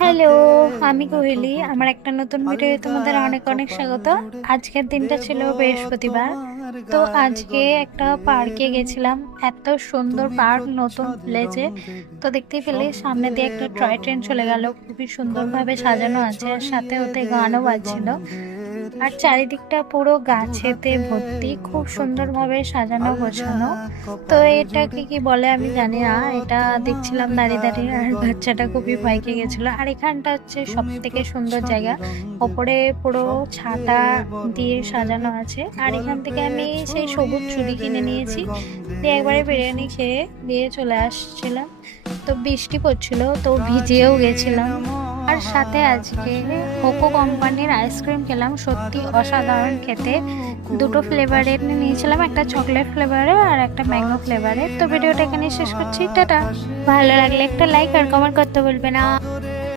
Hello, আমি কোহেলি। আমার একটা নতুন ভিডিওতে তোমাদের অনেক অনেক স্বাগত। আজকের দিনটা ছিল বৃহস্পতিবার। তো আজকে একটা পার্কে গেছিলাম। এত সুন্দর পার্ক, নতুন খুলেছে। তো দেখতেই পেলে সামনে দিয়ে একটা টয় ট্রেন চলে গেল। খুবই সুন্দরভাবে সাজানো আছে, আর সাথে ওতে গানও বাজছিল। আর চারিদিকটা পুরো গাছেতে ভর্তি, খুব সুন্দরভাবে সাজানো গোছানো। তো এটাকে কি বলে আমি জানি না, এটা দেখছিলাম দাঁড়িয়ে দাঁড়িয়ে, আর বাচ্চাটা খুবই ভয় পেয়ে গেছিল। আর এখানটা হচ্ছে সব থেকে সুন্দর জায়গা, ওপরে পুরো ছাতা দিয়ে সাজানো আছে। আর এখান থেকে আমি সেই সবুজ চুড়ি কিনে নিয়েছি, দিয়ে একবারে বিরিয়ানি খেয়ে দিয়ে চলে আসছিলাম। তো বৃষ্টি পড়ছিল, তো ভিজেও গেছিলাম। আর সাথে আজকে কোকো কোম্পানির আইসক্রিম খেলাম, সত্যি অসাধারণ খেতে। দুটো ফ্লেভারের নিয়েছিলাম, একটা চকলেট ফ্লেভারের আর একটা ম্যাঙ্গো ফ্লেভারের। তো ভিডিওটা এখানে শেষ করছি, টাটা। ভালো লাগলে একটা লাইক আর কমেন্ট করতে বলবে না।